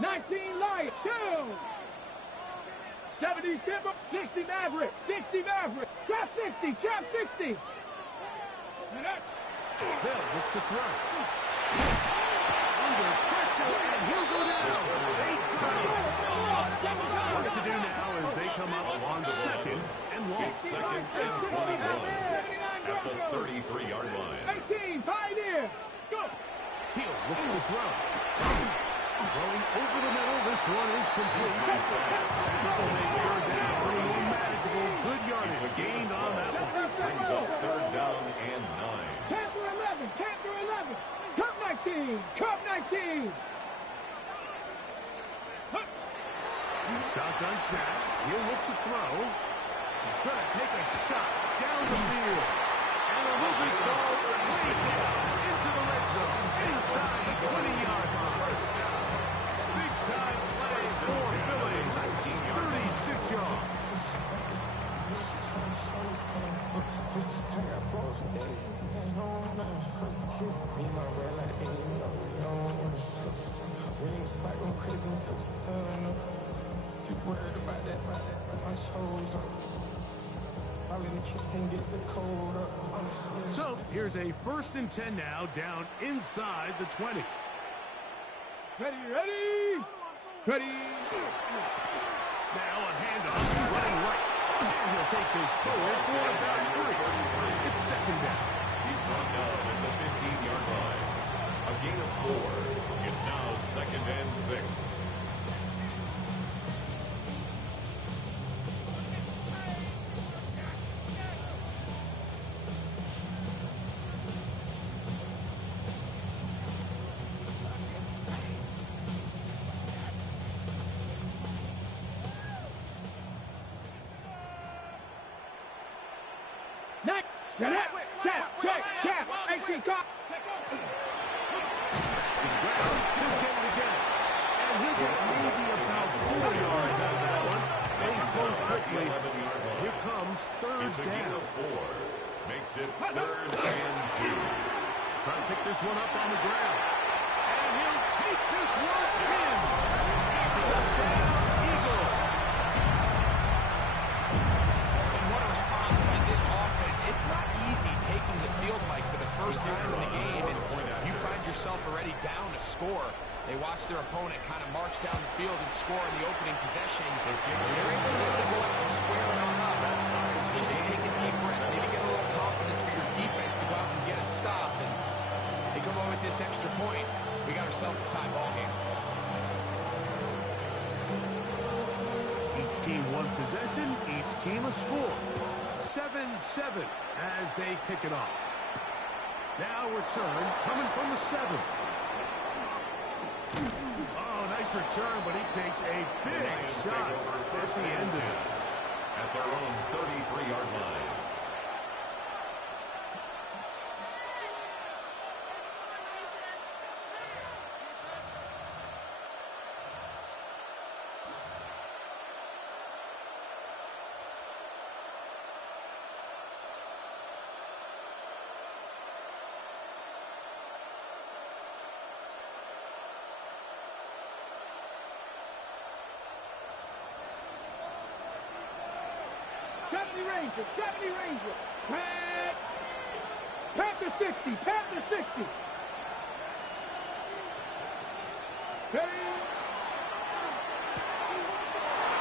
19 Lions, 2. 70 Timber, 60 Maverick, 60 Maverick. Trap 60, trap 60. Bill looks to throw. Under pressure, and he'll go down. They try. What to do now as they come up on second and long. Second and 21 at the 33-yard line. 18, Pioneer. Go. He'll look to throw. Throwing over the middle. This one is complete. People make third down. Pretty manageable. Good yardage gained on that one. Brings up third down and 9. Panther 11, Panther 11. Cup 19, Cup 19. Shotgun snap. He'll look to throw. He's going to take a shot down the field. And he'll move his ball way down into the red zone. Inside the 20-yard line. Big time play for Philly. 36 yards. So here's a 1st and 10 now, down inside the 20. Ready, ready, ready. Now a handoff, running right. And he'll take this forward for about 3. It's 2nd down. He's brought down at the 15-yard line. A gain of 4. It's now 2nd and 6. Next, tap, 18 cop. He'll get it again. And he'll get maybe about 4 yards out of that one. They close quickly. Here comes 3rd down. 4. Makes it 3rd and 2. Trying to pick this one up on the ground. And he'll take this one in. Touchdown, Eagles. And what a response by this offense. It's not easy taking the field, Mike, for the first time in the game, and you find yourself already down to score. They watch their opponent kind of march down the field and score in the opening possession. They're able to go out and square it on up. You should take a deep breath, maybe get a little confidence for your defense to go out and get a stop. And they come away with this extra point. We got ourselves a tie ball game. Each team one possession, each team a score. 7-7 as they kick it off. Now return coming from the 7. Oh, nice return, but he takes a big shot at the end of it. At their own 33-yard line. Ranger. Panther 60, Panther 60.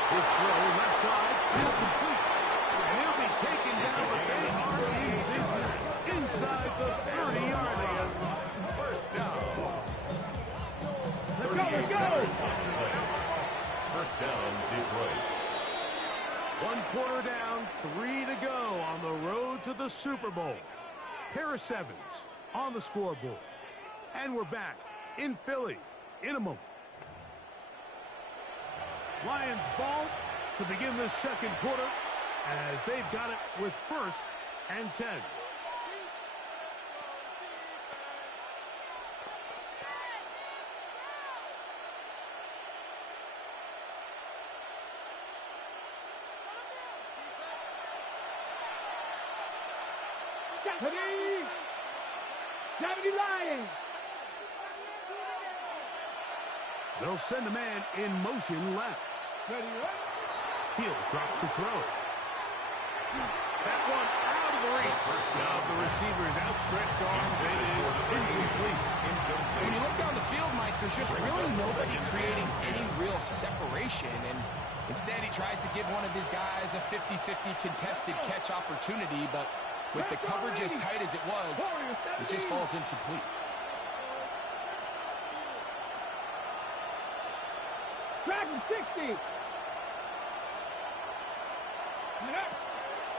His throw left side is complete. And he'll be taken down, but they are in business inside the 30-yard line. First down. Let's go. First down, Detroit. 1 quarter down, 3 to go on the road to the Super Bowl. Pair of 7s on the scoreboard. And we're back in Philly in a moment. Lions ball to begin this 2nd quarter as they've got it with 1st and 10. They'll send a man in motion left. Ready, right? He'll drop to throw. That one out of the reach of the receiver's outstretched arms. It is incomplete. When you look down the field, Mike, there's just really nobody creating any real separation. And instead, he tries to give one of his guys a 50-50 contested catch opportunity. But with the coverage as tight as it was, it just falls incomplete. Drag him 60.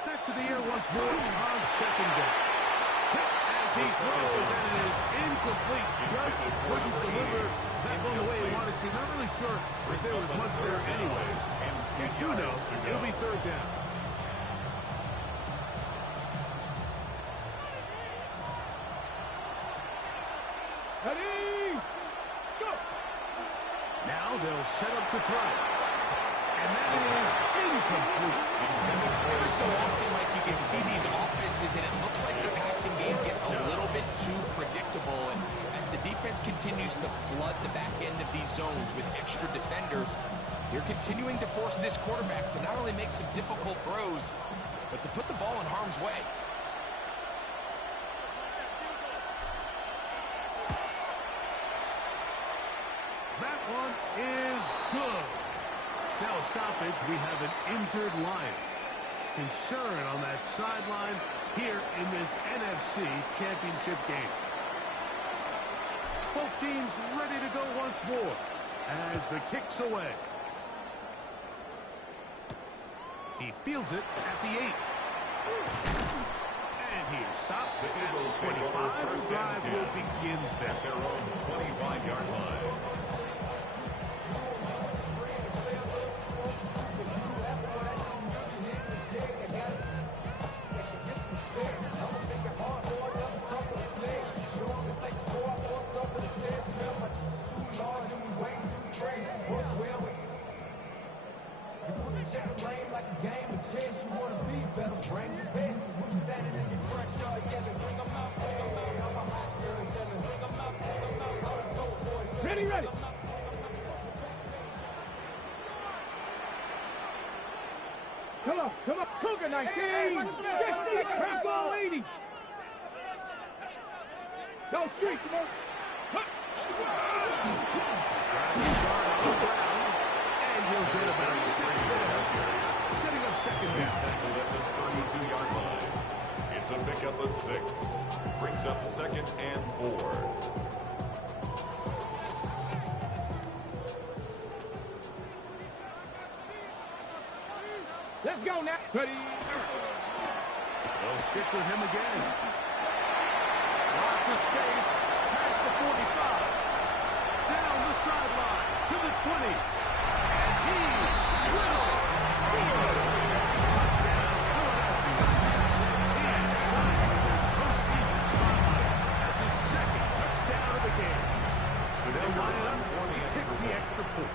Back to the air once more on second down. As he throws, and it is incomplete. Just couldn't deliver that one the way he wanted to. Not really sure if there was much there anyways. You do know it'll be third down. Ready, go. Now they'll set up to throw. And that is incomplete. Every so often, like, you can see these offenses, and it looks like the passing game gets a little bit too predictable. And as the defense continues to flood the back end of these zones with extra defenders, they're continuing to force this quarterback to not only make some difficult throws, but to put the ball in harm's way. That one is good. Now stoppage, we have an injured Lion. Concern on that sideline here in this NFC Championship game. Both teams ready to go once more as the kick's away. He fields it at the 8. And he is stopped at the 25. The drive will begin there. At their own 25-yard line. Ready, ready. Come on, come on. Cougar 19. 60, crack ball 80. No street, Simone. And he'll get about 6 there. Setting up second He's down. tackled at the 32-yard line. It's a pickup of 6. Brings up 2nd and 4. Let's go now. Ready. They'll stick with him again. Lots of space. Past the 45. Down the sideline to the 20. And he will score. He is shining in his postseason spotlight. That's his 2nd touchdown of the game. They'll line it up to kick the extra point.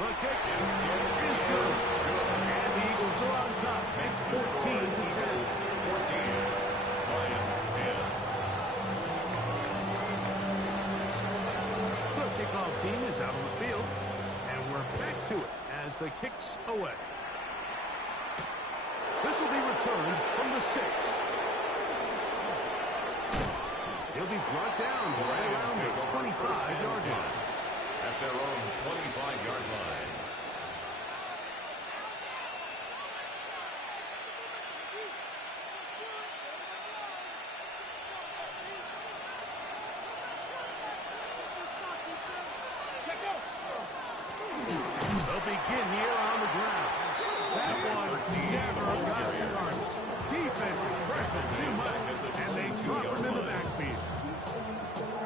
The kick is good. And the Eagles are on top. It's 14-10. 14. Lions 10. The kickoff team is out on the field. And we're back to it as the kick's away. This will be returned from the 6. He'll be brought down right around the 25-yard line. At their own 25-yard line. They'll begin here on the ground. That one never got started. Defensive pressure too much, and they drop him in the backfield.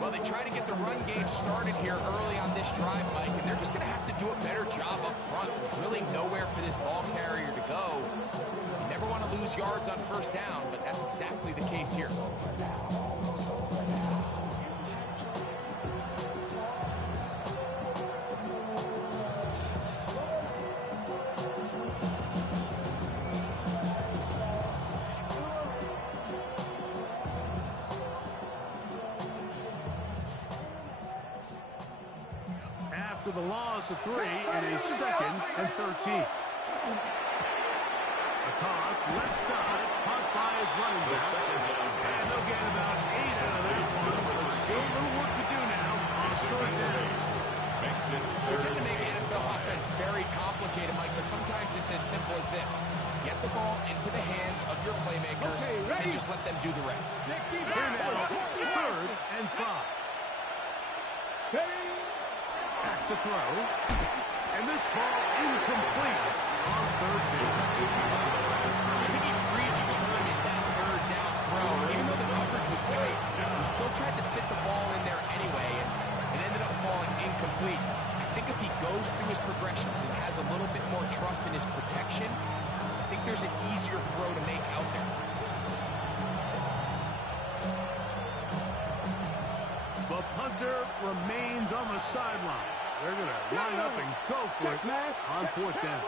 Well, they try to get the run game started here early on this drive, Mike, and they're just going to have to do a better job up front. There's really nowhere for this ball carrier to go. You never want to lose yards on first down, but that's exactly the case here. After the loss of 3, it is 2nd and 13. A toss, left side, caught by his running back. And they'll get about 8 out of that one, but still a little work to do now on 3rd down. We tend to make NFL offense very complicated, Mike, but sometimes it's as simple as this. Get the ball into the hands of your playmakers and just let them do the rest. Here now, 3rd and 5. Back to throw. And this ball incomplete on 3rd down. I think he predetermined that 3rd down throw. Even though the coverage was tight, he still tried to fit the ball in there anyway, and it ended up falling incomplete. I think if he goes through his progressions and has a little bit more trust in his protection, I think there's an easier throw to make out there. The punter remains on the sideline. They're going to line up and go for it on 4th down.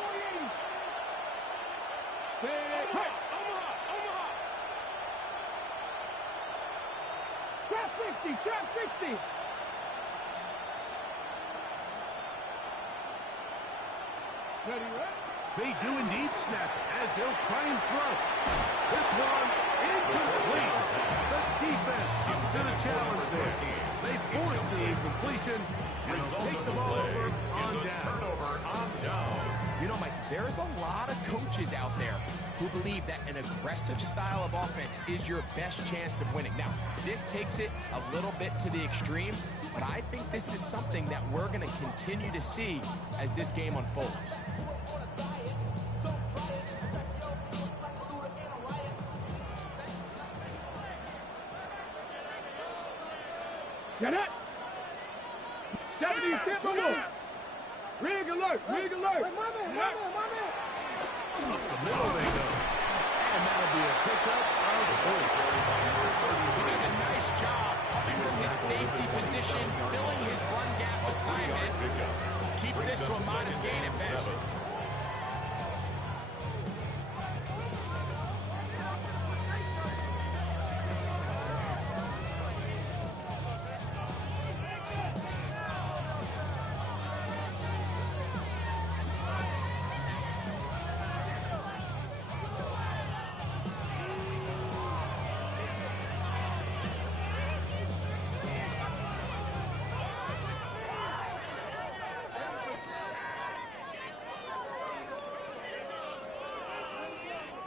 Trap 60, trap 60. Ready, They do indeed snap it as they'll try and throw. This one incomplete. The defense up to the challenge there. They force the incompletion and they'll take the ball over on down. You know, Mike, there's a lot of coaches out there who believe that an aggressive style of offense is your best chance of winning. Now, this takes it a little bit to the extreme, but I think this is something that we're going to continue to see as this game unfolds. Get it! 70 tempo. Rig alert, rig alert. Up the middle they go. And that'll be a pickup of 4. He does a nice job covering his safety position, filling his run gap assignment. Keeps this to a modest gain at best.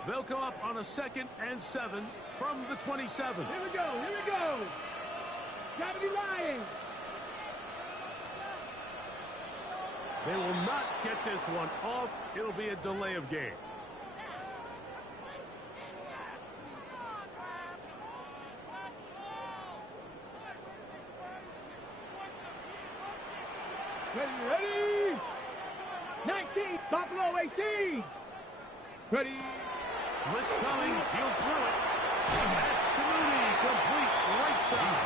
They'll come up on a 2nd and 7 from the 27. Here we go, here we go. Gravity Lions. They will not get this one off. It'll be a delay of game. Ready, ready. 19, Buffalo 18. Ready. Blitz coming, he'll throw it. That's to Mooney, complete right side.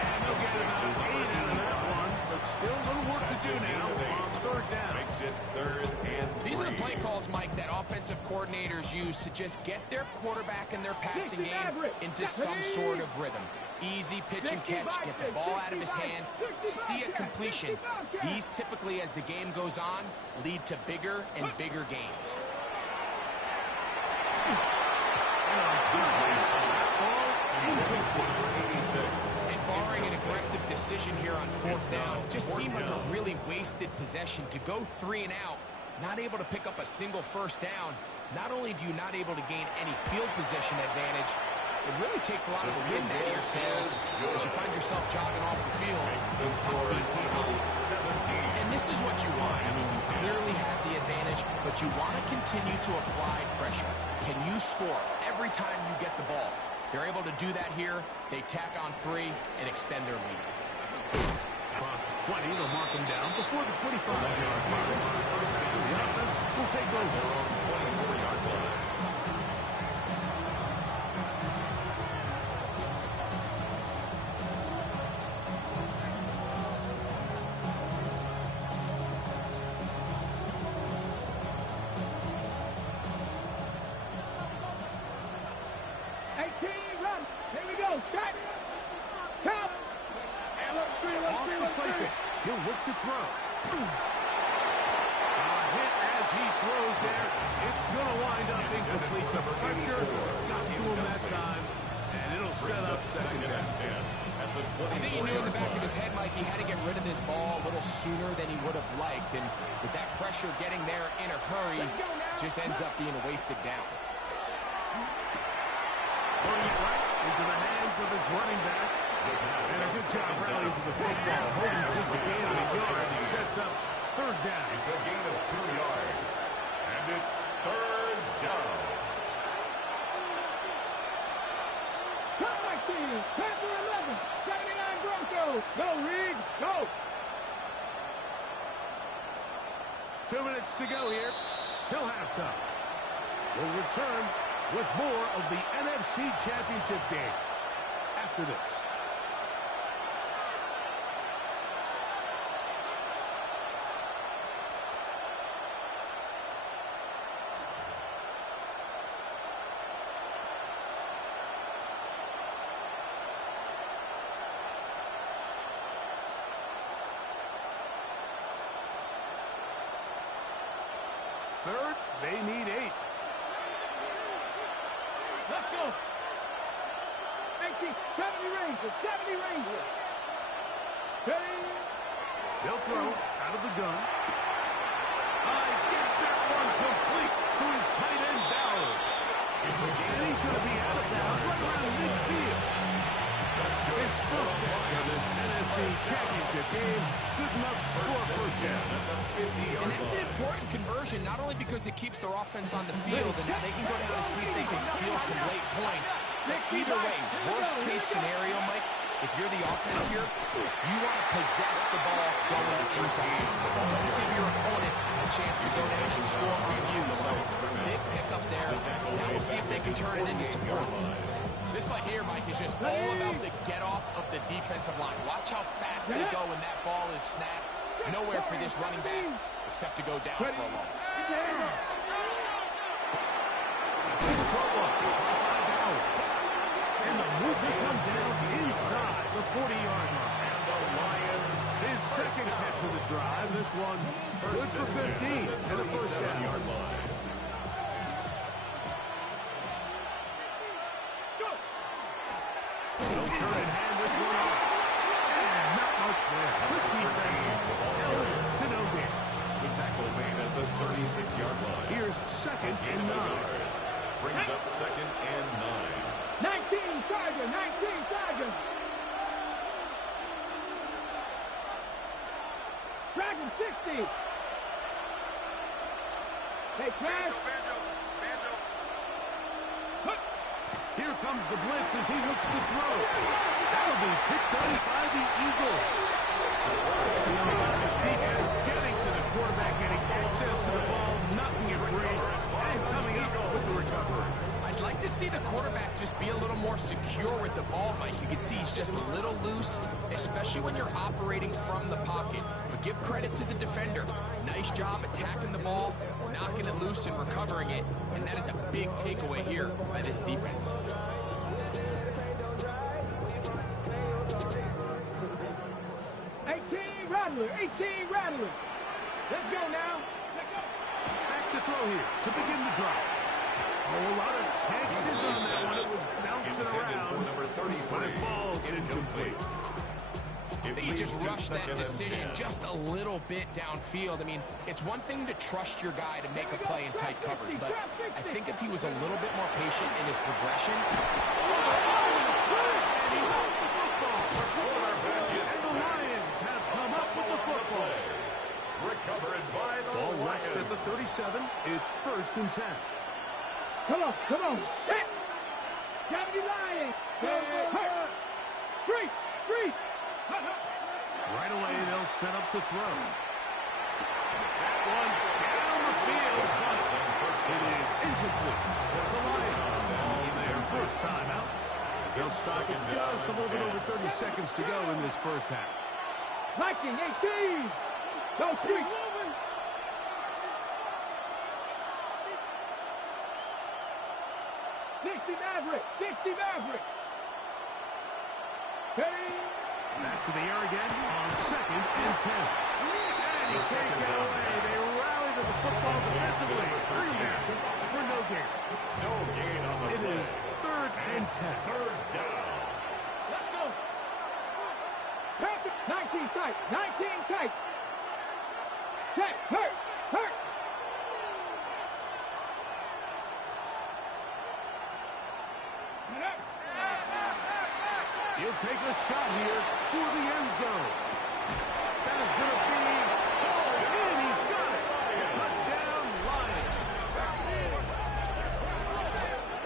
And they'll get about 8 out of that one, but still a little work to do now on 3rd down. Makes it 3rd and 3. These are the play calls, Mike, that offensive coordinators use to just get their quarterback and their passing game into some sort of rhythm. Easy pitch and catch, get the ball out of his hand, see a completion. These typically, as the game goes on, lead to bigger and bigger gains. And barring an aggressive decision here on 4th down, it just seemed like a really wasted possession to go 3 and out, not able to pick up a single 1st down. Not only do you not able to gain any field position advantage, it really takes a lot of the wind out of your sails as you find yourself jogging off the field. And this is what you want. I mean, you clearly have the advantage, but you want to continue to apply pressure. Can you score every time you get the ball? They're able to do that here. They tack on 3 and extend their lead. Across the 20, they'll mark them down before the 25-yard line. The offense will take over on 24-yard line. He'll look to throw. I think he knew in the back of his head, Mike, he had to get rid of this ball a little sooner than he would have liked. And with that pressure getting there in a hurry, just ends up being a wasted down. Putting it right into the hands of his running back. And a good job rallying to the football. Holding just a gain of a yard. He sets up third down. It's a gain of 2 yards. And it's third down. Come back to you. Panther 11. 79 Broncos. Go, Reed. Go. 2 minutes to go here till halftime. We'll return with more of the NFC Championship game after this. Third, they need 8. Let's go. 80, 70 Rangers. 70 Rangers. They'll throw out of the gun. Gets that one complete to his tight end, Bowers. And he's going to be out of bounds right around midfield. His first catch of this NFC Championship game. Good enough for a first down. And that's an important conversion, not only because it keeps their offense on the field, and now they can go down and see if they can steal some late points. But either way, worst case scenario, Mike, if you're the offense here, you want to possess the ball going into hand. Don't give your opponent a chance to go down and score on you. So big pickup there. Now we'll see if they can turn it into some points. This play here, Mike, is just all about the get-off of the defensive line. Watch how fast they go when that ball is snapped. Nowhere for this running back except to go down for a loss. And to move this one down inside the 40-yard line. And the Lions, His second catch of the drive. This one good for 15 and a first down. yard line. They'll turn and hand this one off. And not much there. Good defense. Held it to no gain. The tackle made at the 36-yard line. Here's second and 9. Brings up second and 9. 19 Tiger. 19 Tiger. Dragon 60. Hey, Crash. Here comes the blitz as he looks to throw. That'll be picked up by the Eagles. Defense getting to the quarterback, getting access to the ball, knocking it free, and coming up with the recovery. I'd like to see the quarterback just be a little more secure with the ball, Mike. You can see he's just a little loose, especially when you're operating from the pocket. But give credit to the defender. Nice job attacking the ball, knocking it loose and recovering it. And that is a big takeaway here by this defense. 18 Rattler. 18 Rattler. Let's go now. Let's go. Back to throw here to begin the drive. Oh, a lot of chances on that one. It was bouncing around, but it falls incomplete. I think he just rushed that decision just a little bit downfield. I mean, it's one thing to trust your guy to make a play in tight coverage, but I think if he was a little bit more patient in his progression. And he lost the football. And the Lions have come up with the football. Recovered by the Ball Lions. rest at the 37. It's first and 10. Come on, come on. Hit. 70 Lions. Hurt. Street, street. Right away, they'll set up to throw. That one down the field. It is incomplete. The Lions on their first time out. They'll stop it just a little bit over 30 seconds to go in this first half. Viking 18. Go street. 60 Maverick. 60 Maverick. Hey. Back to the air again on second and 10. And he can't get away. They rally to the football defensively. 3 downs for no gain. No gain on the It play. is third and 10. Third down. Let's go. 19 tight. 19 tight. Check. Hurt. Hurt. He'll take a shot here for the end zone. That is going to be in. He's got it. Touchdown, Lions.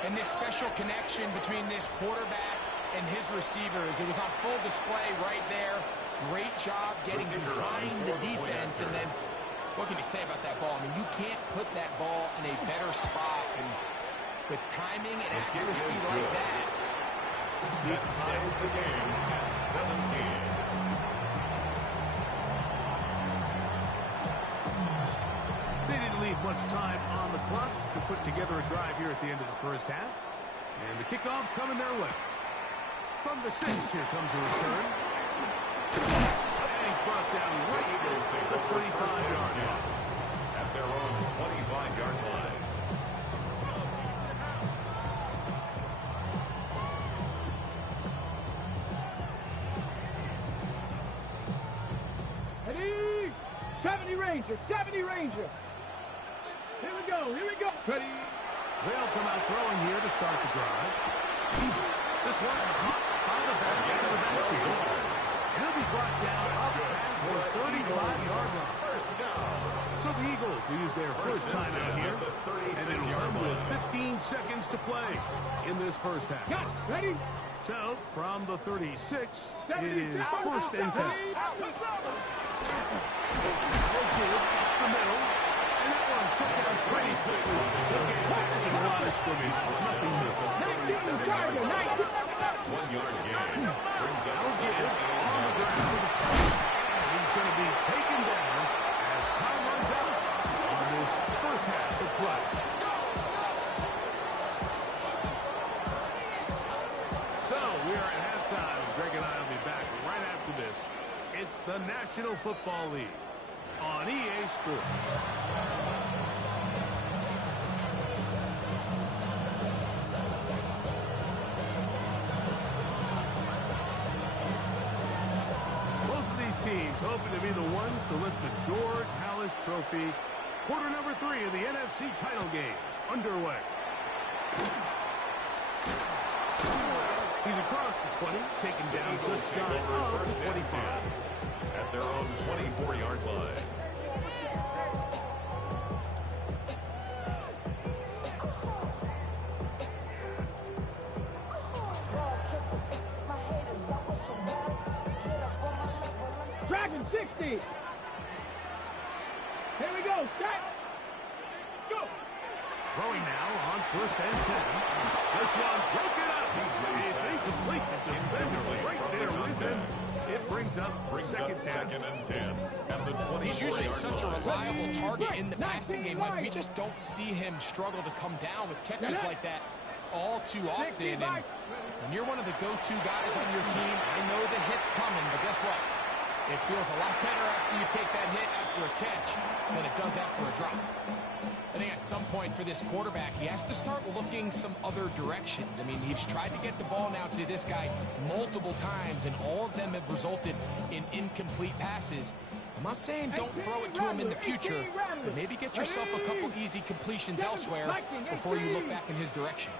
And this special connection between this quarterback and his receivers, it was on full display right there. Great job getting behind the defense. And then, what can you say about that ball? I mean, you can't put that ball in a better spot. And with timing and accuracy like that, That ties the game at 17. They didn't leave much time on the clock to put together a drive here at the end of the first half. And the kickoff's coming their way. From the 6, here comes a return. And he's brought down right Eagles take the over 25-yard first and 10 line. at their own 25-yard line. Ready? 70 Ranger. 70 Ranger. Here we go. Here we go. Ready? They'll come out throwing here to start the drive. This one caught by the back end of the backfield. And he'll be brought down up past the 35-yard line. So the Eagles will use their first time out here. And it'll come with 15 seconds to play in this first half. Got it. Ready? So from the 36, it is first and 10. They'll give up the middle. And that one set down pretty quickly. They'll get back to a lot of scrimmage. Nothing new. 19 Charger. 19. 1-yard gain brings up They'll give second on the and ground. And he's going to be taken down as time runs out on this first half of play. So we are at halftime. Greg and I will be back right after this. It's the National Football League on EA Sports. Both of these teams hoping to be the ones to lift the George Halas Trophy. Quarter number 3 of the NFC title game underway. He's across the 20, taken down just shy of the 25. at their own 24-yard line. Dragon 60. Here we go. Set. Go. Throwing now on first and 10. This one broken up. It's incomplete. The defender right there with him. It brings up Second and 10 at the 24-yard line. He's usually such a reliable target in the passing game. Like, we just don't see him struggle to come down with catches like that all too often. And when you're one of the go-to guys on your team, I know the hit's coming, but guess what? It feels a lot better after you take that hit after a catch than it does after a drop. I think at some point for this quarterback, he has to start looking some other directions. I mean, he's tried to get the ball now to this guy multiple times, and all of them have resulted in incomplete passes. I'm not saying don't throw it to him in the future, but maybe get yourself a couple easy completions elsewhere before you look back in his direction.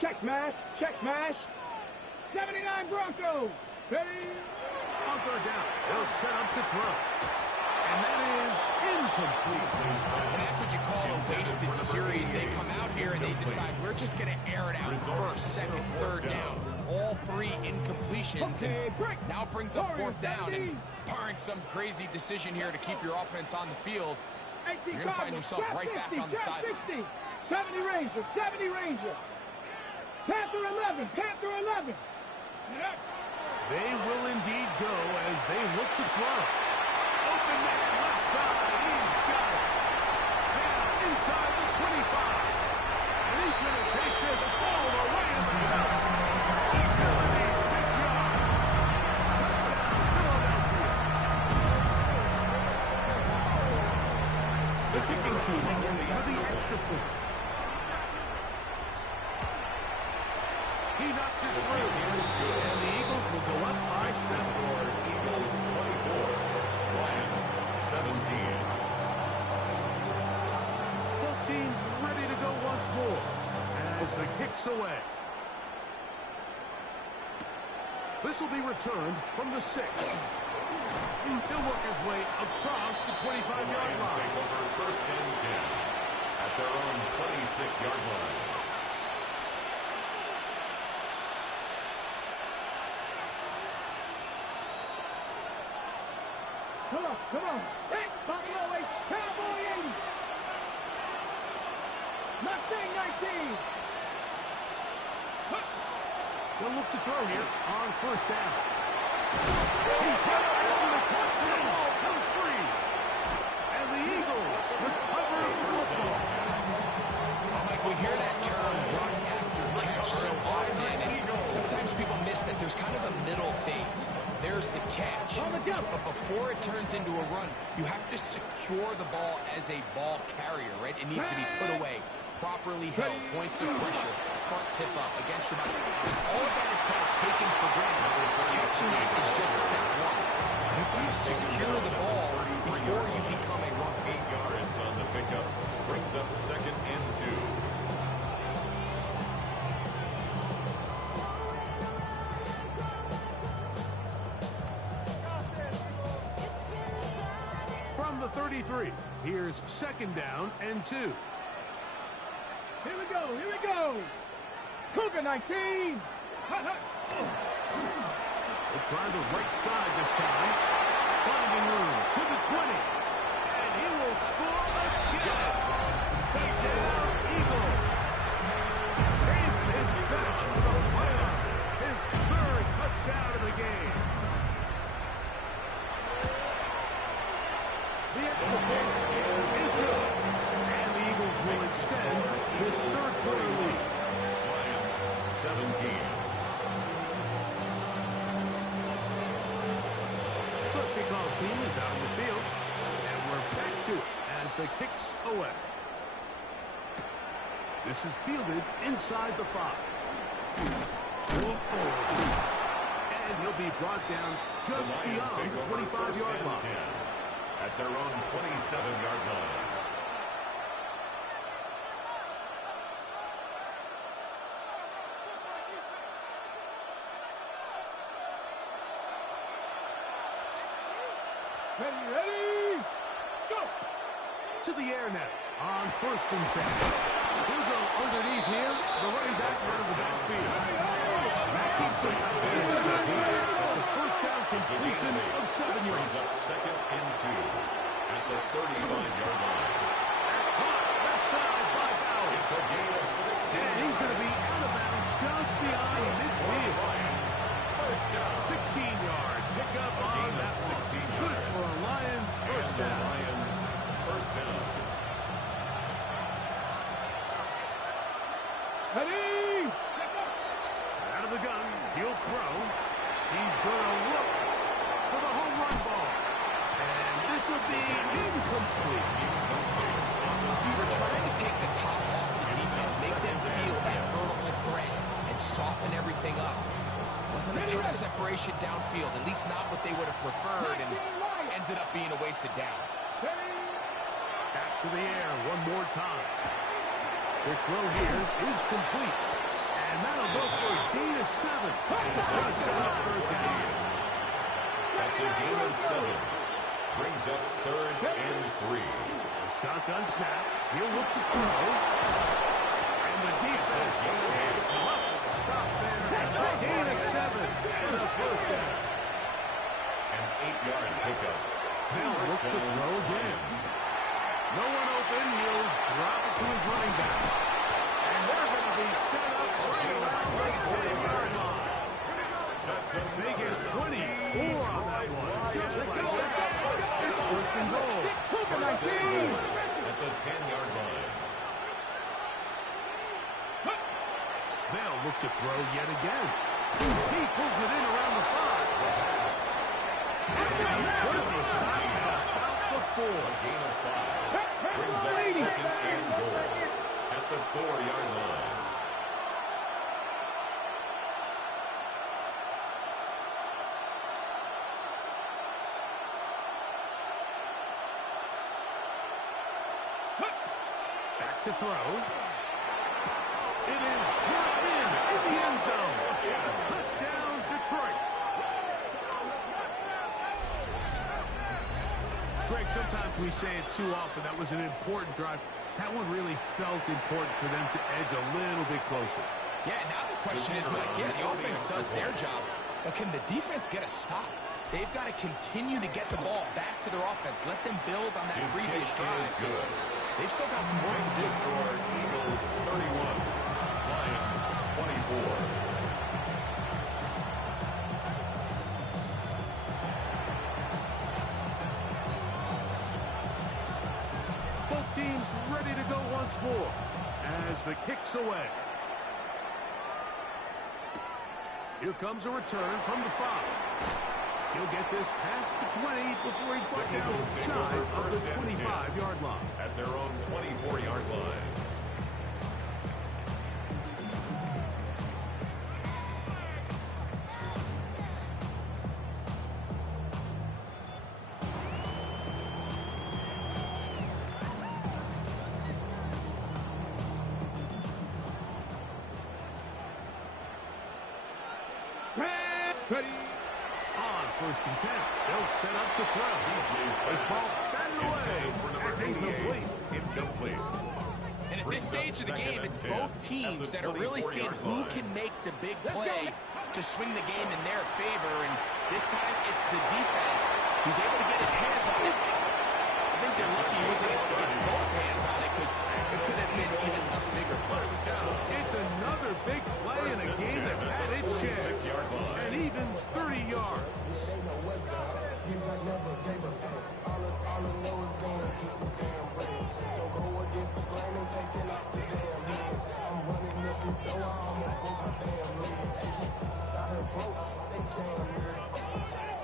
Check smash. Check smash. 79 Broncos. Ready? on third down. They'll set up to throw. And that is incomplete. And that's what you call a wasted series. They come out here and they decide we're just going to air it out first, second, third down. All three incompletions. And now it brings up fourth down. And barring some crazy decision here to keep your offense on the field, you're going to find yourself right back on the sideline. 70 Ranger, 70 Ranger. Panther 11, Panther 11. They will indeed go as they look to throw. Open man left side. He's got it. Now inside the 25. And he's going to take this all the way to the house. 76 yards. Touchdown, Philadelphia. The kicking team for the extra point. He knocks it through. And the Eagles will will go up by 7. Score Eagles 24, Lions 17. Both teams ready to go once more as the kick's away. This will be returned from the 6. He'll work his way across the 25-yard Lions line. take over first and 10 at their own 26-yard line. Come on, come on. Hey, Buffalo 8, Cowboy 80. Mustang 19. They'll look to throw here on first down. He's hit after the catch, and the ball comes free. And the Eagles recover the football. Well, Mike, we hear that term run after catch so often, and sometimes people miss that there's kind of a middle phase. There's the catch, but before it turns into a run, you have to secure the ball as a ball carrier, right? It needs to be put away, properly held, points of pressure, front tip up, against your body. All of that is kind of taken for granted. Catching it is just step one. You secure the ball before you become a runner. 8 yards on the pickup. Brings up second and 2. From the 33, here's second down and 2. Here we go, here we go. Cougar 19. They'll try the right side this time. Finding room to the 20. And he will score again. Touchdown, Eagles. Saving his best for the playoffs. His 3rd touchdown of the game. The extra point is good. And the Eagles will extend this 3rd quarter lead. Lions 17. The kickoff team is out on the field, and we're back to it as the kick's away. This is fielded inside the 5. And he'll be brought down just The Lions beyond take the over 25-yard first line. and 10 at their own 27-yard line. Ready, go. To the air now on first and 10. He'll go underneath here. The running back out of the backfield. That keeps him out of the snap. It's a first down completion of 7 yards. Brings up second and 2 at the 35-yard line. That's caught left side by Bauer. It's a gain of 16. And he's going to be out of bounds just beyond midfield. Lions first down. 16-yard pickup on that 16 one. Good for a Lions first And the down. Lions first down. Ready. Out of the gun, he'll throw. He's going to look for the home run ball. And this will be incomplete. You're trying to take the top off the defense, make them feel that vertical threat, and soften everything up. Wasn't a ton of separation downfield, at least not what they would have preferred, and ends it up being a wasted down. Back to the air one more time. The throw here is complete. And that'll go for a gain of 7. And it does set up third down. That's a gain of 7. Brings up third and 3. Shotgun snap. He'll look to throw. And the defense stop there. Gain of 7 and a first down. An 8-yard pickup. They'll look to throw again. No one open. He'll drop it to his running back. And they're going to be set up right around the 20-yard line. They get 24 on that one. Just like that. It's first and goal. First and goal at the 10-yard line. They'll look to throw yet again. He pulls it in around the 5. And he's going to be stopped about the 4. A gain of 5. Brings up second and goal at the 4-yard line. to throw. It is brought in the end zone. Touchdown, Detroit. Greg, sometimes we say it too often. That was an important drive. That one really felt important for them to edge a little bit closer. Yeah, now the question is, Mike, the offense does their job, but can the defense get a stop? They've got to continue to get the ball back to their offense. Let them build on that previous drive. They've still got some work to do. Eagles 31, Lions 24. Both teams ready to go once more as the kick's away. Here comes a return from the 5. He'll get this past the 20 before he's brought down shy of the 25-yard line. At their own 24-yard line. Ready. On 1st and 10, they'll set up to throw. This ball batted away. That's incomplete. And at this stage of the game, it's both teams that are really seeing who can make the big play to swing the game in their favor. And this time, it's the defense who's able to get his hands on it. I think they're lucky he was able to get both hands on it because it could have been even a bigger play. It's another big play in a game that's had its share. And even 30 yards.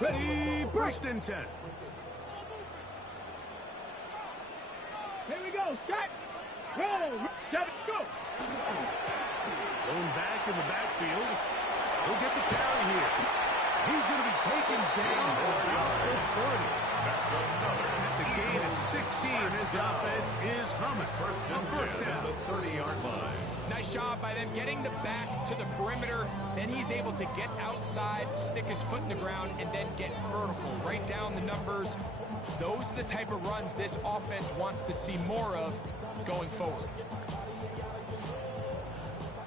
Ready. 1st and 10. Here we go. Shot. Go. Shot. Go. Going back in the backfield. He'll get the carry here. He's going to be taken down about the 40. That's a gain of 16 as the offense is humming. First down. The 30-yard line. Nice job by them getting the back to the perimeter. Then he's able to get outside, stick his foot in the ground, and then get vertical. Right down the numbers. Those are the type of runs this offense wants to see more of going forward.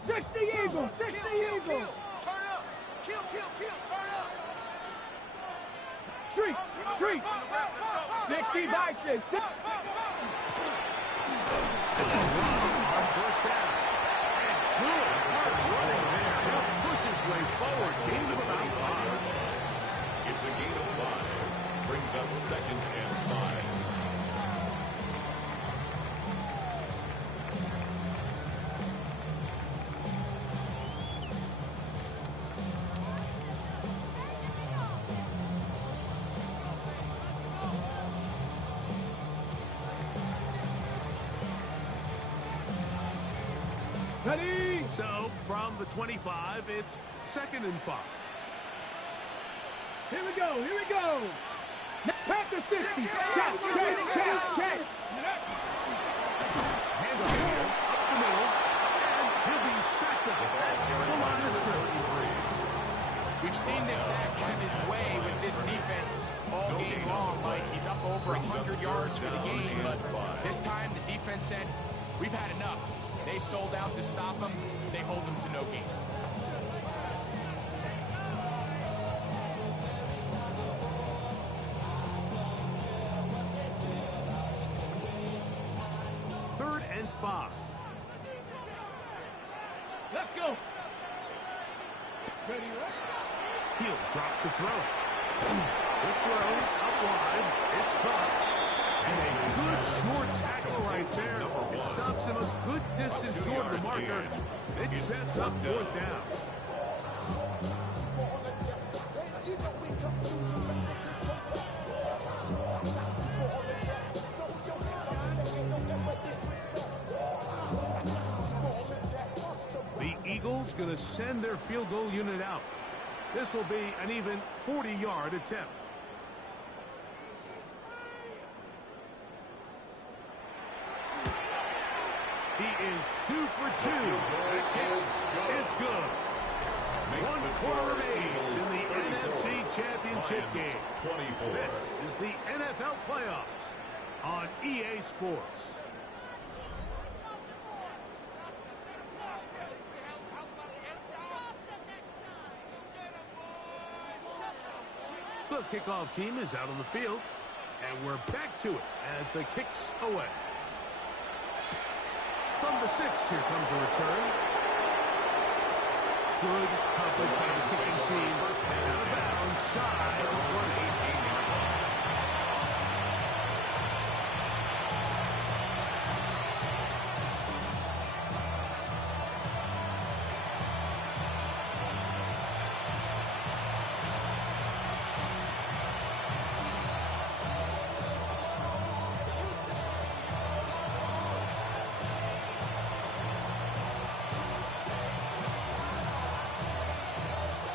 60 Eagles. 60 Eagles. Turn up. Kill, turn up. Street. 60 Vikings. On 1st down. And good hard running there. He'll push his way forward. Gain of about 5. It's a gain of 5. Brings up 2nd and 5. Ready. So, from the 25, it's 2nd and 5. Here we go. Panther 50. Check. Handoff here, up the middle, and he'll be stacked up at the line of scrimmage. We've seen this back have his way with this defense all game long. Like he's up over 100 yards for the game, but this time the defense said, we've had enough. They sold out to stop him. They hold him to no gain. Third and 5. Let's go. Ready, right? He'll drop to throw. The throw out wide. It's caught. And a good short tackle right there. It stops him a good distance toward the marker. It sets up 4th down. The Eagles going to send their field goal unit out. This will be an even 40-yard attempt. He is 2 for 2. That kick is good. One quarter remains in the NFC Championship game. This is the NFL playoffs on EA Sports. The kickoff team is out on the field, and we're back to it as the kick's away. From the 6, here comes a return. Good coverage by the kicking team. Out of bounds, shy of the 18-yard line.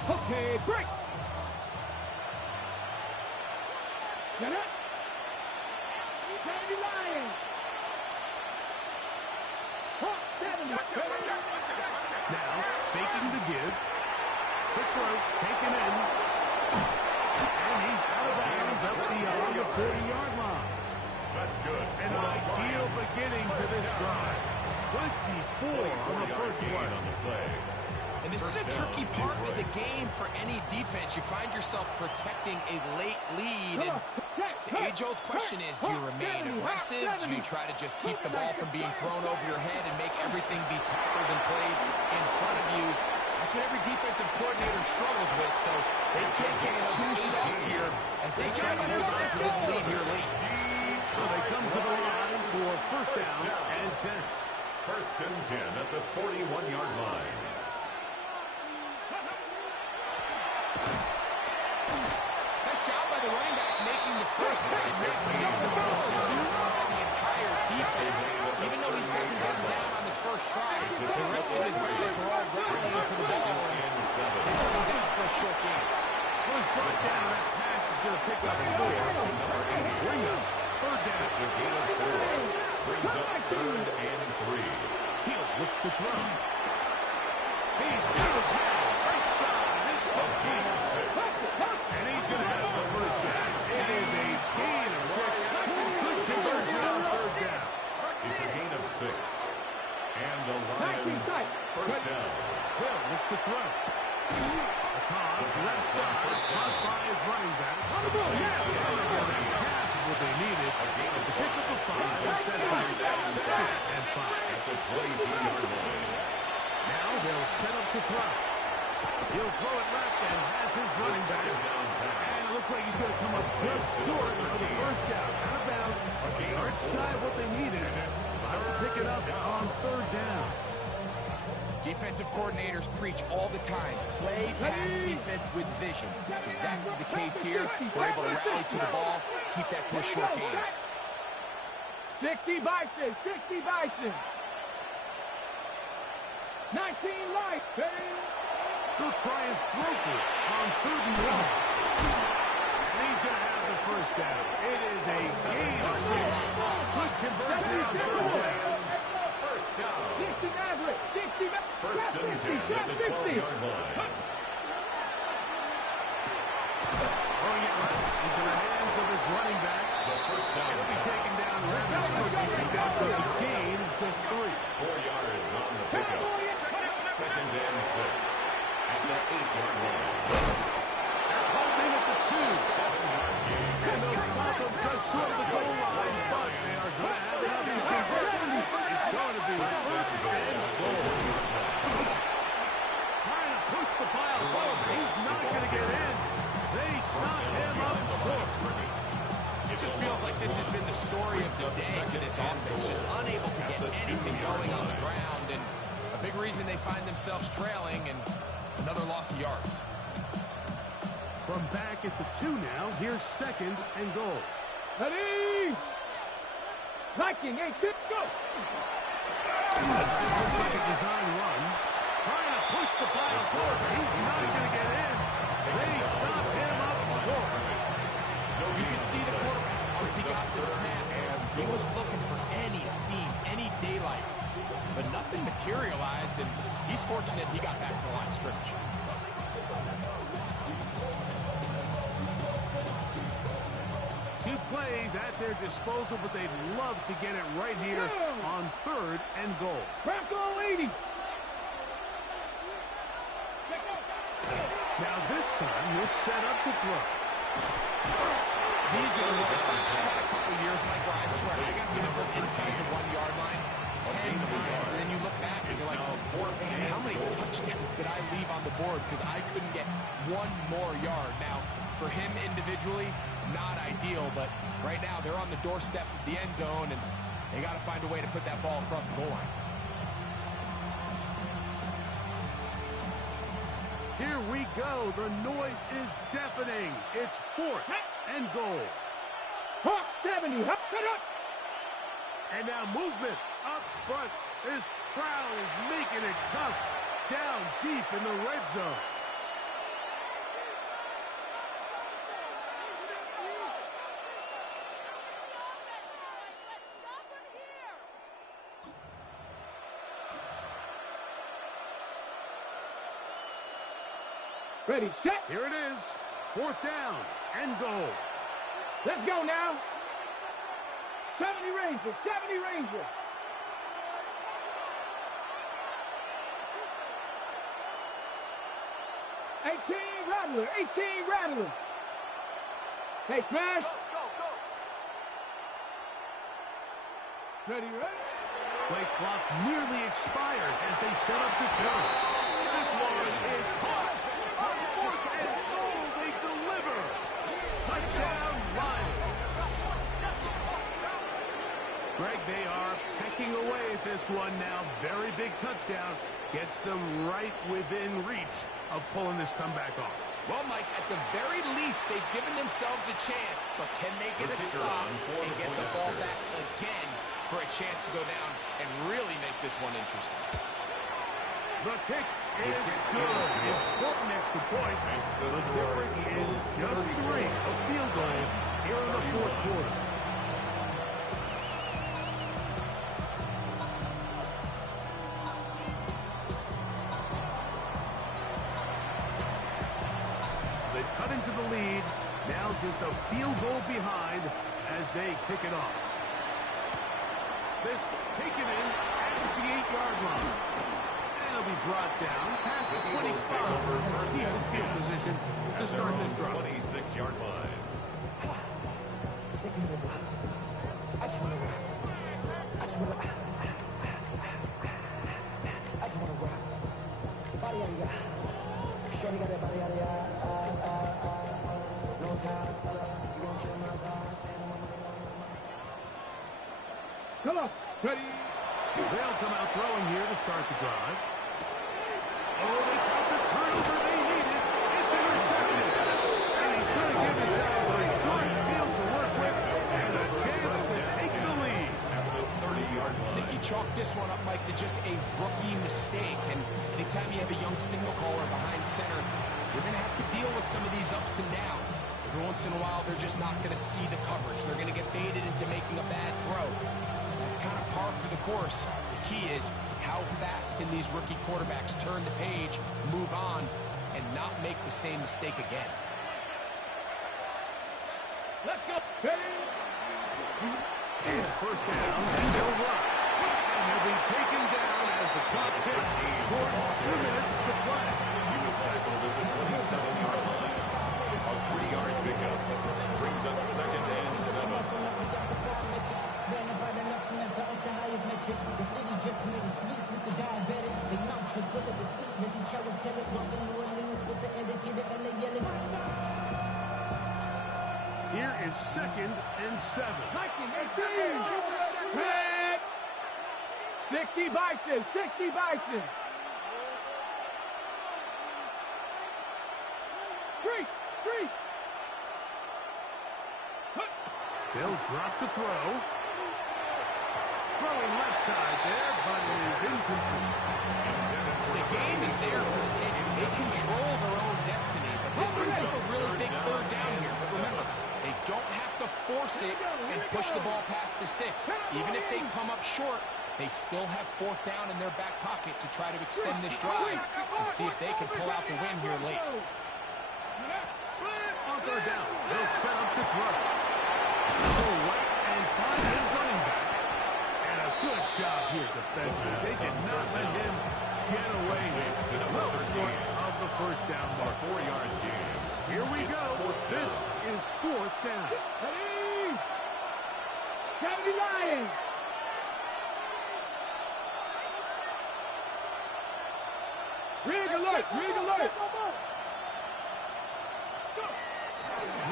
Okay, break. Get it. Sandy Lions. Hawk 70. Now, faking the give. Quick throw, taken in. And he's out of bounds up beyond the 40-yard line. That's good. An ideal beginning to this drive. 24 on the first play. On the play. And this is a tricky part of the game for any defense. You find yourself protecting a late lead. And the age-old question is, do you remain aggressive? Do you try to just keep the ball from being thrown over your head and make everything be tackled and played in front of you? That's what every defensive coordinator struggles with, so they can't get too soft here as they try to hold on to this lead here late. So they come to the line for first down and 10. First and 10 at the 41-yard line. Nice job by the running back making the first guy miss. He's the pursuit by the entire defense. Even though he doesn't get him down on his first try, the rest of his guys are all rallying to the ball. They put him down for a short game. Was brought down. That pass is going to pick up 4 to number 8. Bring up third down. It's a gain of 4. Brings up 3rd and 3. He'll look to throw. He's got his man. Right side. It's a gain of 6. And he's going to have the first down. It is a gain of 6. Good conversion on third down. It's a gain of 6. And the Lions first down. They'll look to throw. A toss, left side, caught by his running back. Half of what they needed. It's a pickup of 5 and sets up 2nd and 5. At the 22-yard line. Now they'll set up to throw. He'll throw it left and has his running back. And it looks like he's going to come up just short of the first down. Out of bounds. Yards shy of what they needed. I'll pick it up on third down. Defensive coordinators preach all the time, play pass defense with vision. That's exactly the case here. They're able to rally to the ball, keep that to a short game. 60 Bison, 60 Bison. 19 Light. He'll try and throw for it on 3rd and 1. And he's going to have the first down. It is a gain of 6. Good conversion on 3rd down. First down. 60 Maverick, 60 Maverick. First and 10 at the 12-yard line. Throwing it right into the hands of his running back. The first down. He'll be taken down rather swiftly. That was a gain of just 3. 4 yards on the pickup. Second and 6 at the 8-yard line. They're holding at the 2. 7-yard gain. And they'll stop him just short of the goal line, but they are going to have enough to convert. It's going to be first and goal. Trying to push the pile forward. He's not going to get in. They stop him up short. It just feels like this has been the story of the day for this offense, just unable to get anything going on the ground, and a big reason they find themselves trailing and another loss of yards. From back at the 2 now, here's 2nd and goal. Ready? Viking, 8, 6, go. This looks like a design run. Trying to push the pile forward, but he's not going to get in. They stop him up short. You can see the quarterback once he got the snap. He was looking for any seam, any daylight. plays at their disposal, but they'd love to get it right here on 3rd and goal. Crackle 80. Now this time, he'll set up to throw. These are the worst. I've had a couple of years, Mike, where I swear I got to go inside the 1-yard line 10 times, and then you look back and you're like, man, how many touchdowns did I leave on the board because I couldn't get one more yard? Now, for him individually, not ideal, but right now they're on the doorstep of the end zone, and they got to find a way to put that ball across the goal line. Here we go. The noise is deafening. It's 4th and goal. Hawk 70. Hop it up. And now movement up front. This crowd is making it tough down deep in the red zone. Ready, set. Here it is. 4th down and goal. Let's go now. 70 Ranger, 70 Ranger. Rattler, 18 Rattler. Hey, smash. Go, go. Ready, ready. Play clock nearly expires as they set up to throw. This one is caught. 4th and goal. They deliver. Touchdown, Lions. Greg, they are pecking away at this one now. Very big touchdown. Gets them right within reach of pulling this comeback off. Well, Mike, at the very least, they've given themselves a chance, but can they get a stop and get the ball back again for a chance to go down and really make this one interesting? The kick is good. Important extra point. The difference is just 3 of field goals here in the 4th quarter. They've cut into the lead. Now just a field goal behind as they kick it off. This taken in at the 8-yard line. And it'll be brought down past the 25 season field position to start this drive. 26-yard line. Shorty got that body out of no time, sell up. You gon' kill my vibe. Come on. Ready. They'll come out throwing here to start the drive. Oh, they got the turnover they needed. It's intercepted. And he's going to give his guys a short field to work with and a chance to take the lead. At the 30-yard I think line. you chalk this one up, Mike, to just a rookie mistake. And anytime you have a young signal caller behind center, you're going to have to deal with some of these ups and downs. Every once in a while, they're just not going to see the coverage. They're going to get baited into making a bad throw. That's kind of par for the course. The key is how fast can these rookie quarterbacks turn the page, move on, and not make the same mistake again. Let's go. Ready. It's 1st down, and they'll run. And he'll be taken down as the clock ticks towards 2 minutes to play. He was tackled at the 27-yard line. A 3-yard pickup brings up 2nd and 7. The city just made a sweep with the diabetic. They mouths were full of deceit. Let these cowards tell it. Walking New Orleans with the indicator LA yelling. Here is 2nd and 7. Hiking, 18. Red. 60 Bison, 60 Bison. Street, street. They'll drop to throw. Throwing left side there, but it is incomplete. The game is there for the taking. They control their own destiny. But this brings up a really big 3rd down here. But remember, they don't have to force it and push the ball past the sticks. Even if they come up short, they still have 4th down in their back pocket to try to extend this drive and see if they can pull out the win here late. On 3rd down, they'll set up to throw.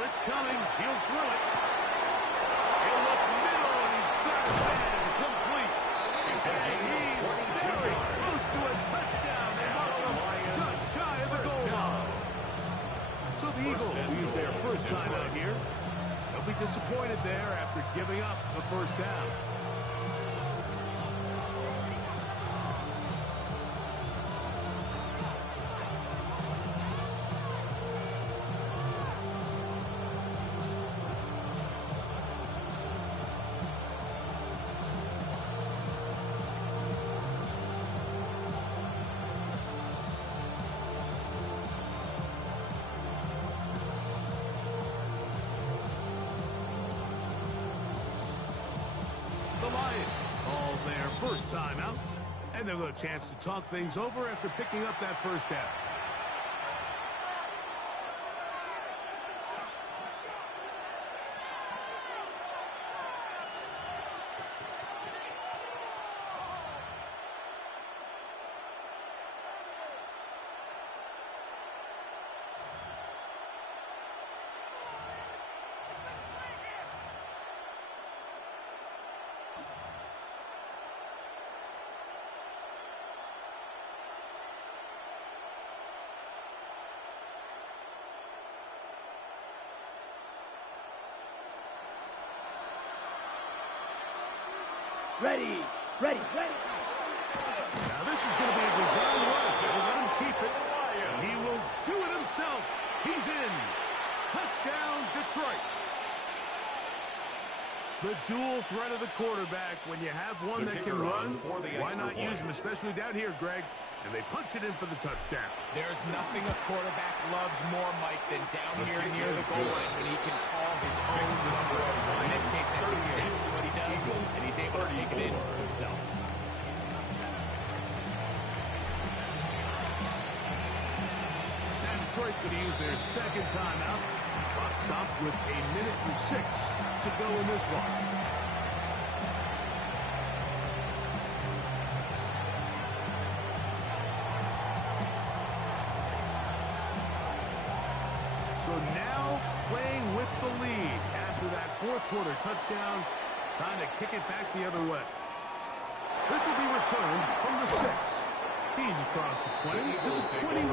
Blitz coming. He'll throw it. He'll look middle, and he's got his man complete. And he's very close to a touchdown. They mark him just shy of the goal line. So the Eagles use their first time out here. They'll be disappointed there after giving up the first down. The Lions call their first time out, and they'll have a chance to talk things over after picking up that first down. Ready, ready, ready. Now this is going to be a design run. They'll let him keep it, and he will do it himself. He's in. Touchdown, Detroit. The dual threat of the quarterback. When you have one that can run, why not use him, especially down here, Greg? And they punch it in for the touchdown. There's nothing a quarterback loves more, Mike, than down here near the goal line when he can call his own number. In this case, that's exactly what he does, and he's able to take it in himself. And Detroit's going to use their second timeout. Clock stopped with 1:06 to go in this one. So now playing with the lead after that fourth quarter touchdown, trying to kick it back the other way. This will be returned from the 6. He's across the 20 to the 21.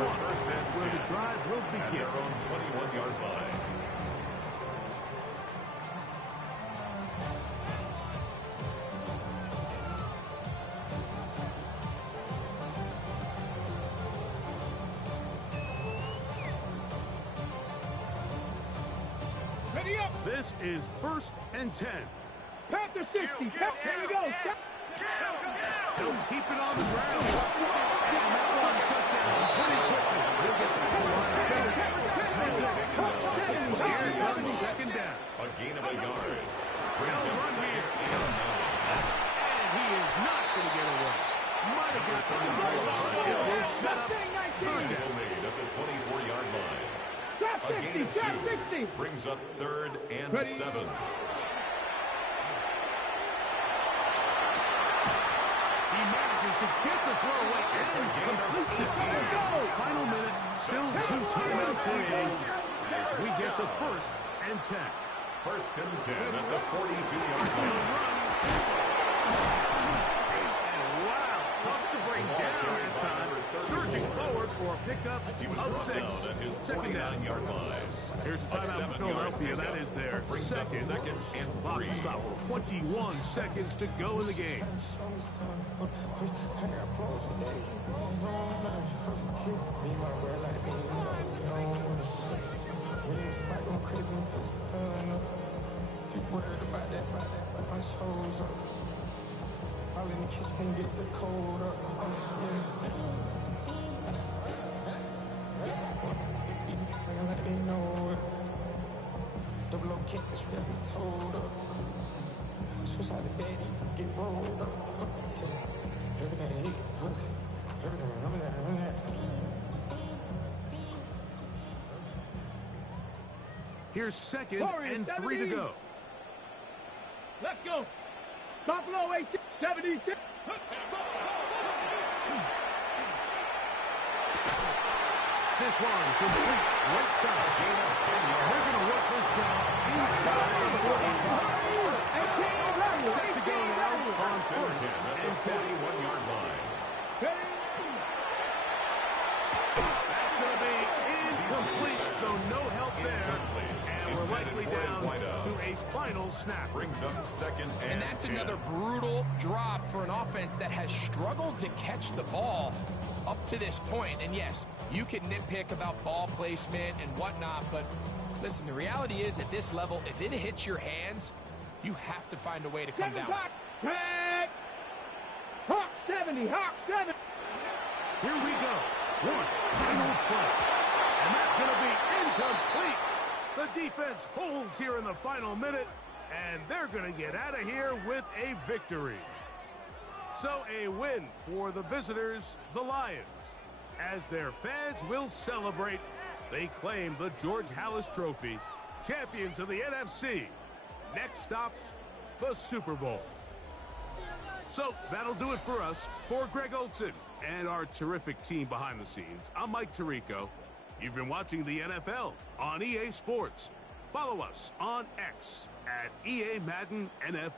That's where the drive will begin. Their own 21-yard line. Ready up. This is 1st and 10. Panther 60. Here we go. Don't keep it on the ground. And that one shut down pretty quickly. They'll get the goal line. Here comes second down. A gain of a yard. Brings him second and 9. And he is not going to get away. Might have got the ball, but it will set up third down. Made at the 24-yard line. Trap A gain 60. of 2. Trap 60. Brings up 3rd and 7. He manages to get the throw away and completes it. Final minute, still 2 timeouts remaining as we get to 1st and 10. 1st and 10 at the 42-yard line. And wow, tough to bring down that time. Surging forward for a pickup He was of brought 6. down at his Second down. 49-yard line. Here's a timeout for 7-yard Philadelphia. pickup. That is their Brings up second. 2nd and Clock 3. stop. 21 seconds to go in the game. All in the kitchen can get the cold up. I let they know it. Double O kick, got me told up. Switch out the daddy, get rolled up. Everything, everything. Here's 2nd Forward, and 3 to 70. go. Let's go. Buffalo 8, 76. This one complete right side. Gain of 10 yards. They're going to work this inside the 40. Set to go now on first and 10. 41-yard line. That's going to be incomplete, so no help there. And we're likely down to a final snap. Brings up second and And that's 10. another brutal drop for an offense that has struggled to catch the ball up to this point. And yes, you can nitpick about ball placement and whatnot, but listen, the reality is at this level, if it hits your hands, you have to find a way to come down. Tag. Hawk 70. Hawk 70. Here we go. One final play. And that's going to be incomplete. The defense holds here in the final minute, and they're going to get out of here with a victory. So a win for the visitors, the Lions. As their fans will celebrate, they claim the George Halas Trophy, champions of the NFC. Next stop, the Super Bowl. So that'll do it for us. For Greg Olson and our terrific team behind the scenes, I'm Mike Tirico. You've been watching the NFL on EA Sports. Follow us on X at EA Madden NFL.